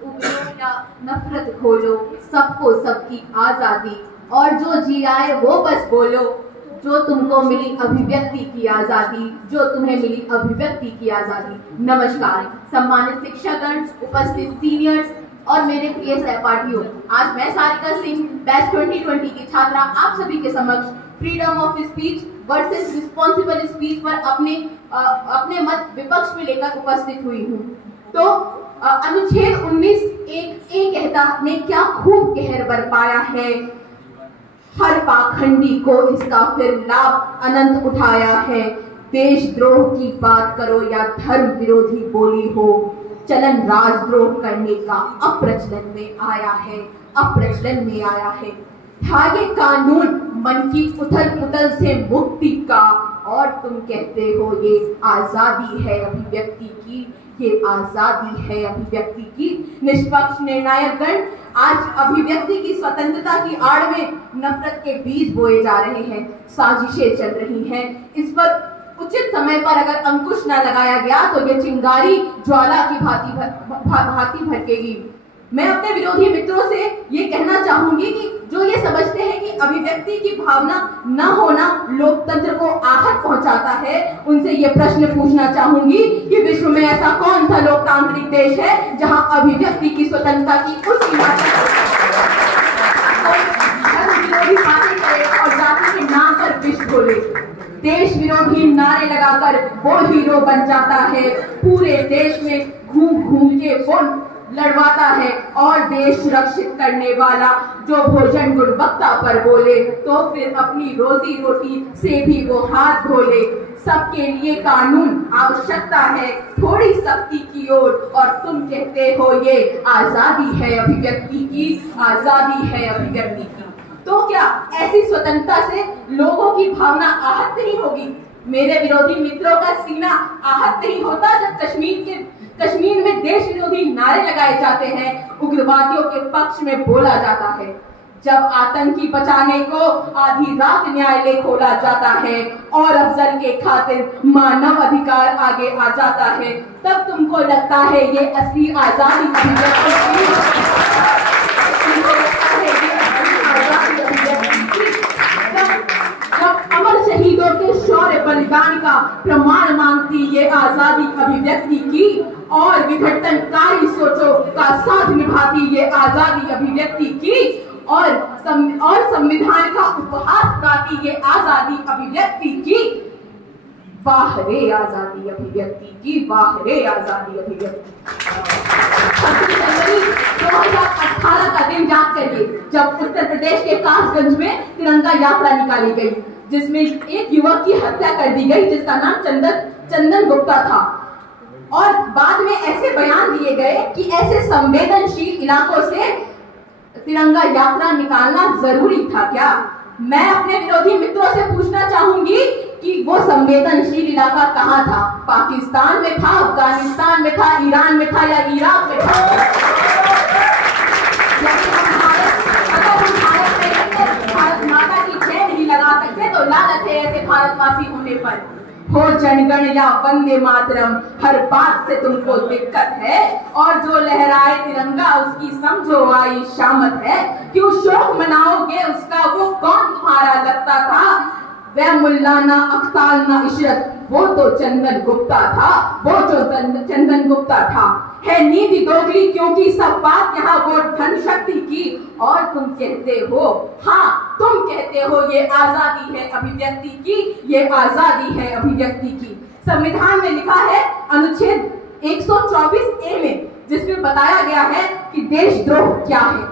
उगलो या नफरत खोलो, सबको सबकी आजादी, और जो जी आए वो बस बोलो। जो तुमको मिली अभिव्यक्ति की आजादी, जो तुम्हें मिली अभिव्यक्ति की आजादी। नमस्कार सम्मानित शिक्षकगण, उपस्थित सीनियर्स और मेरे प्रिय सहपाठियों, आज मैं सारिका सिंह बैच 2020 की छात्रा आप सभी के समक्ष freedom of speech versus responsible speech पर अपने मत विपक्ष में लेकर उपस्थित हुई हूँ। तो अनुच्छेद 19(1) कहता ने क्या खूब कहर बरपाया है, हर पाखंडी को इसका फिर लाभ अनंत उठाया है। देशद्रोह की बात करो या धर्म विरोधी बोली हो, चलन राजद्रोह करने का अप्रचलन में आया है, अप्रचलन में आया है। था ये कानून मन की उथल पुथल से मुक्ति का, और तुम कहते हो ये आजादी है अभिव्यक्ति की, ये आजादी है अभिव्यक्ति की। निष्पक्ष निर्णायक गण, आज अभिव्यक्ति की स्वतंत्रता की आड़ में नफरत के बीज बोए जा रहे हैं, साजिशें चल रही हैं। इस पर उचित समय पर अगर अंकुश न लगाया गया तो ये चिंगारी ज्वाला की भांति भड़केगी। मैं अपने विरोधी मित्रों से ये कहना चाहूंगी कि जो ये समझते हैं कि अभिव्यक्ति की भावना न होना लोकतंत्र को आहत पहुंचाता है, उनसे ये प्रश्न पूछना चाहूंगी कि विश्व में ऐसा कौन सा लोकतांत्रिक देश है जहां अभिव्यक्ति की स्वतंत्रता की उस सीमा विरोधी बातें करे और जाति के नाम पर विष बोले। देश विरोधी नारे लगाकर वो हीरो बन जाता है, पूरे देश में घूम घूम के वो लड़वाता है, और देश सुरक्षित करने वाला जो भोजन गुणवत्ता पर बोले तो फिर अपनी रोजी रोटी से भी वो हाथ धोले। सबके लिए कानून आवश्यकता है थोड़ी सख्ती की ओर, और तुम कहते हो ये आजादी है अभिव्यक्ति की, आजादी है अभिव्यक्ति की। तो क्या ऐसी स्वतंत्रता से लोगों की भावना आहत नहीं होगी? मेरे विरोधी मित्रों का सीना आहत नहीं होता जब कश्मीर में देश विरोधी नारे लगाए जाते हैं, उग्रवादियों के पक्ष में बोला जाता है, जब आतंकी बचाने को आधी रात न्यायालय खोला जाता है और अफजल के खातिर मानव अधिकार आगे आ जाता है, तब तुमको लगता है ये असली आजादी अमर शहीदों के शौर्य बलिदान का प्रमाण मांगती ये आजादी अभिव्यक्ति की, और विघटनकारी सोचों का साथ निभाती ये आजादी अभिव्यक्ति की, और संविधान का उपहास गाती ये आजादी अभिव्यक्ति की। वाह रे आजादी अभिव्यक्ति की, वाह रे आजादी अभिव्यक्ति। 26 जनवरी 2018 का दिन याद करिए, जब उत्तर प्रदेश के कासगंज में तिरंगा यात्रा निकाली गई, जिसमें एक युवक की हत्या कर दी गई जिसका नाम चंदन गुप्ता था, और बाद में ऐसे बयान दिए गए कि ऐसे संवेदनशील इलाकों से तिरंगा यात्रा निकालना जरूरी था क्या? मैं अपने विरोधी मित्रों से पूछना चाहूंगी कि वो संवेदनशील इलाका कहाँ था? पाकिस्तान में था, अफगानिस्तान में था, ईरान में था, या इराक में था? भारत माता की जय नहीं लगा सकते तो लानत है ऐसे भारतवासी होने पर। हो जनगण या वंदे मातरम, हर बात से तुमको दिक्कत है, और जो लहराए तिरंगा उसकी समझो आई शामत है। क्यों शोक मनाओगे उसका, वो कौन तुम्हारा लगता था? वह मुल्ला ना अख्ताल ना इशरत, वो तो चंदन गुप्ता था, वो जो चंदन गुप्ता था। है नीति दोगली क्योंकि सब बात यहाँ वो धन शक्ति की, और तुम कहते हो, हाँ तुम कहते हो ये आजादी है अभिव्यक्ति की, ये आजादी है अभिव्यक्ति की। संविधान में लिखा है अनुच्छेद 124(a) में, जिसमें बताया गया है कि देशद्रोह क्या है।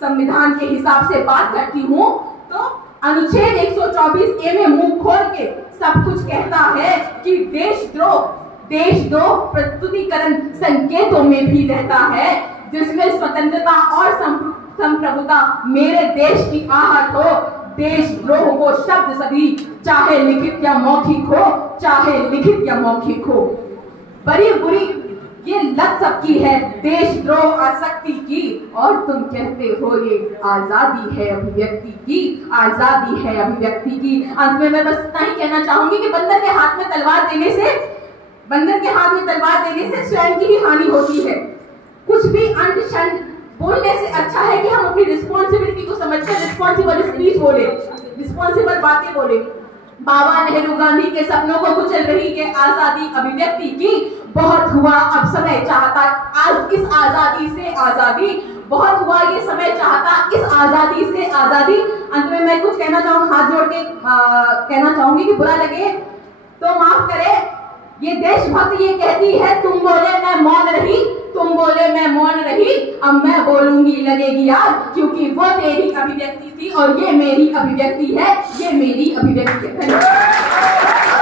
संविधान के हिसाब से बात करती हूँ तो अनुच्छेद 124(a) में मुंह खोल के सब कुछ कहता है कि देशद्रोह प्रस्तुतिकरण संकेतों में भी रहता है, जिसमें स्वतंत्रता और संप्रभुता मेरे देश की आहट हो। देशद्रोह वो शब्द सभी, चाहे लिखित या मौखिक हो, चाहे लिखित या मौखिक हो, बड़ी बुरी ये लत सबकी है देशद्रोह आसक्ति की, और तुम कहते हो ये आजादी है अभिव्यक्ति की, आजादी है अभिव्यक्ति की। अंत में मैं बस इतना ही कहना चाहूंगी कि बंदर के हाथ में तलवार देने से स्वयं की ही हानि होती है। कुछ भी अंत क्षण बोलने से अच्छा है कि हम अपनी रिस्पॉन्सिबिलिटी को समझकर रिस्पॉन्सिबल स्पीच बोले, रिस्पॉन्सिबल बातें बोले। बाबा नेहरू गांधी के सपनों को कुचल रही के आजादी अभिव्यक्ति की बहुत हुआ, अब समय चाहता आज इस आजादी से आजादी, बहुत हुआ ये समय चाहता इस आजादी से आजादी। अंत में मैं कुछ कहना चाहूंगी, हाथ जोड़ के कहना चाहूंगी कि बुरा लगे तो माफ करे। ये देशभक्त ये कहती है तुम बोले मैं मौन रही, तुम बोले मैं मौन रही, अब मैं बोलूंगी लगेगी याद, क्योंकि वो तेरी अभिव्यक्ति थी और ये मेरी अभिव्यक्ति है, ये मेरी अभिव्यक्ति है। धन्यवाद।